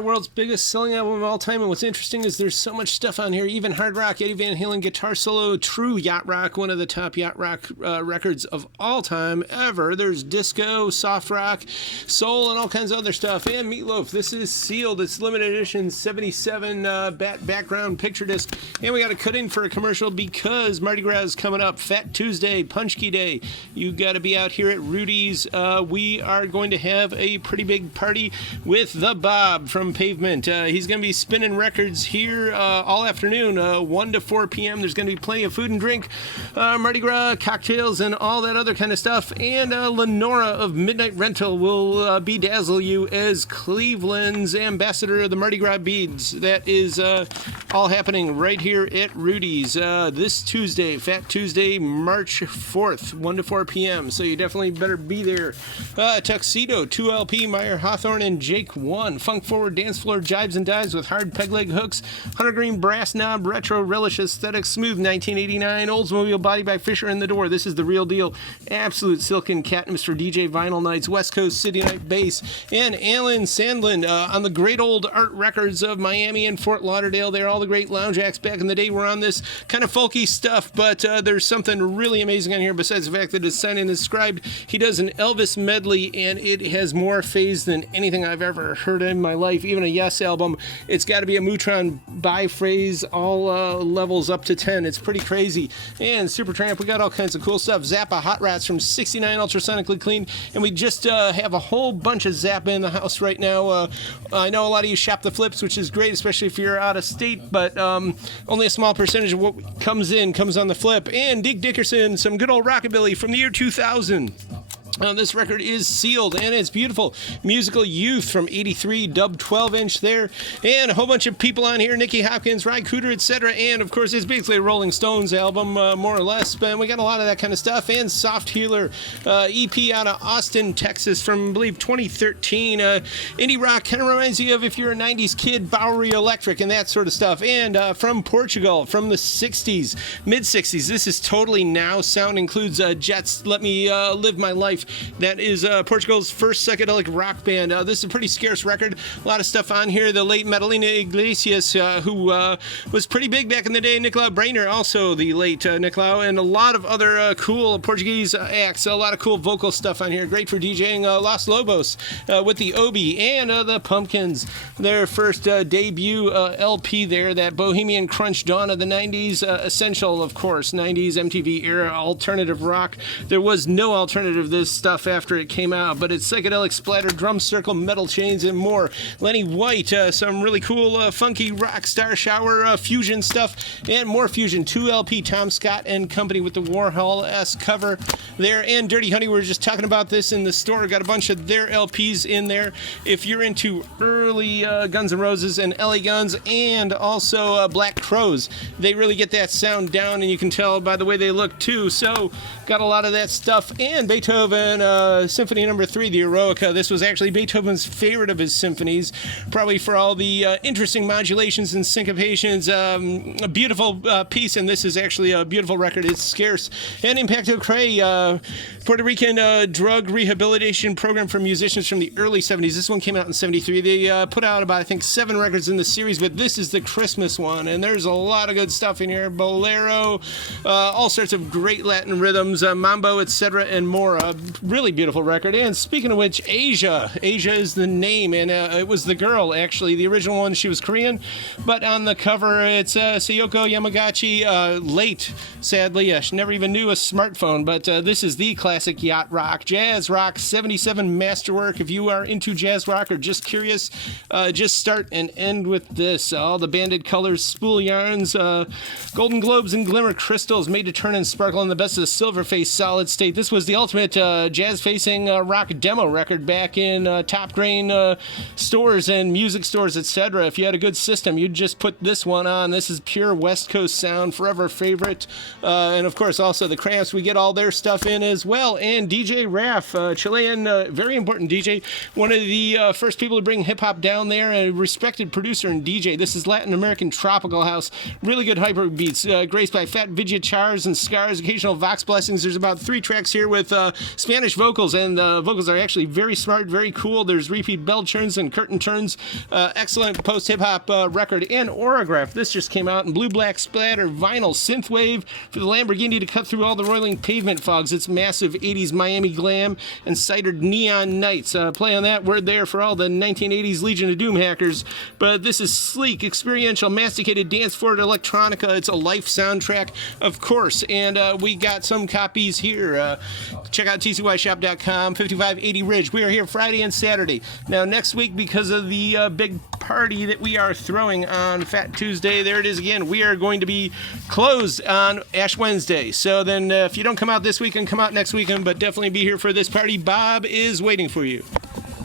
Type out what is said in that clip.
Gras, world's biggest selling album of all time, and what's interesting is there's so much stuff on here, even hard rock, Eddie Van Halen guitar solo, true yacht rock, one of the top yacht rock records of all time ever. There's disco, soft rock, soul, and all kinds of other stuff, and Meatloaf. This is sealed. It's limited edition 77 background picture disc, and we got to cut in for a commercial because Mardi Gras is coming up. Fat Tuesday, Punchki Day. You got to be out here at Rudy's. We are going to have a pretty big party with the Bob from Pavement. He's going to be spinning records here all afternoon, 1 to 4 p.m. There's going to be plenty of food and drink, Mardi Gras cocktails, and all that other kind of stuff. And Lenora of Midnight Rental will bedazzle you as Cleveland's ambassador of the Mardi Gras beads. That is all happening right here at Rudy's this Tuesday, Fat Tuesday, March 4th, 1 to 4 p.m. So you definitely better be there. Tuxedo, 2LP, Meyer Hawthorne, and Jake 1. Funk forward dance floor jibes and dives with hard peg leg hooks. Hunter Green brass knob, retro relish aesthetic, smooth 1989. Oldsmobile body by Fisher in the door. This is the real deal. Absolute silken catnip for DJ vinyl nights. West Coast City Night bass. And Alan Sandlin on the great old art records of Miami and Fort Lauderdale. They're all the great lounge acts back in the day were on this kind of folky stuff, but there's something really amazing on here besides the fact that it's signed and inscribed. He does an Elvis medley, and it has more phase than anything I've ever heard in my life. Even a Yes album, it's got to be a Mutron by phrase, all levels up to 10. It's pretty crazy. And Supertramp, we got all kinds of cool stuff. Zappa Hot Rats from 69 Ultrasonically Clean, and we just have a whole bunch of Zappa in the house right now. I know a lot of you shop the flips, which is great, especially if you're out of state, but only a small percentage of what comes on the flip. And Dick Dickerson, some good old rockabilly from the year 2000. This record is sealed, and it's beautiful. Musical Youth from 83, dub 12-inch there, and a whole bunch of people on here, Nicky Hopkins, Ry Cooder, etc., and, of course, it's basically a Rolling Stones album, more or less, but we got a lot of that kind of stuff, and Soft Healer, EP out of Austin, Texas from, I believe, 2013. Indie rock kind of reminds you of, if you're a 90s kid, Bowery Electric and that sort of stuff, and from Portugal, from the 60s, mid-60s, this is totally now. Sound includes Jets, Let Me Live My Life. That is Portugal's first psychedelic rock band. This is a pretty scarce record. A lot of stuff on here. The late Madalena Iglesias, who was pretty big back in the day. Nicolau Brainer, also the late Nicolau, and a lot of other cool Portuguese acts. A lot of cool vocal stuff on here. Great for DJing. Los Lobos with the Obi, and the Pumpkins, their first debut LP there, that Bohemian Crunch dawn of the 90s. Essential, of course, 90s MTV era alternative rock. There was no alternative this stuff after it came out, but it's psychedelic splatter, drum circle, metal chains, and more. Lenny White, some really cool funky rock star shower fusion stuff, and more fusion. 2LP, Tom Scott and Company with the Warhol-esque cover there, and Dirty Honey. We were just talking about this in the store. Got a bunch of their LPs in there. If you're into early Guns N' Roses and LA Guns, and also Black Crowes, they really get that sound down, and you can tell by the way they look too. So got a lot of that stuff. And Beethoven, Symphony No. 3, the Eroica. This was actually Beethoven's favorite of his symphonies, probably for all the interesting modulations and syncopations. A beautiful piece, and this is actually a beautiful record. It's scarce. And Impacto Cray, Puerto Rican drug rehabilitation program for musicians from the early 70s. This one came out in 73. They put out about, I think, 7 records in the series, but this is the Christmas one, and there's a lot of good stuff in here. Bolero, all sorts of great Latin rhythms, mambo, etc., and more. Really beautiful record. And speaking of which, Asia is the name, and it was the girl, actually. The original one, she was Korean, but on the cover, it's Sayoko Yamagachi, late, sadly. She never even knew a smartphone, but this is the classic yacht rock, jazz rock, 77 masterwork. If you are into jazz rock or just curious, just start and end with this. All the banded colors, spool yarns, golden globes and glimmer crystals made to turn and sparkle in the best of the silver face solid state. This was the ultimate jazz-facing rock demo record back in Top Grain stores and music stores, etc. If you had a good system, you'd just put this one on. This is pure West Coast sound, forever favorite. And of course, also the Cramps, we get all their stuff in as well. And DJ Raf, Chilean, very important DJ, one of the first people to bring hip-hop down there, a respected producer and DJ. This is Latin American Tropical House, really good hyper beats, graced by fat Vidya Chars and Scars, occasional Vox blessings. There's about 3 tracks here with Spanish vocals, and the vocals are actually very smart, very cool. There's repeat bell turns and curtain turns. Excellent post-hip-hop record. And Orograph. This just came out in blue, black, splatter, vinyl, synthwave for the Lamborghini to cut through all the roiling pavement fogs. It's massive 80s Miami glam and cidered neon nights. Play on that word there for all the 1980s Legion of Doom hackers. But this is sleek, experiential, masticated dance floor electronica. It's a life soundtrack, of course. And we got some copies here. Check out tcyshop.com, 5580 Ridge. We are here Friday and Saturday. Now, next week, because of the big party that we are throwing on Fat Tuesday, there it is again. We are going to be closed on Ash Wednesday. So then if you don't come out this weekend, come out next weekend, but definitely be here for this party. Bob is waiting for you.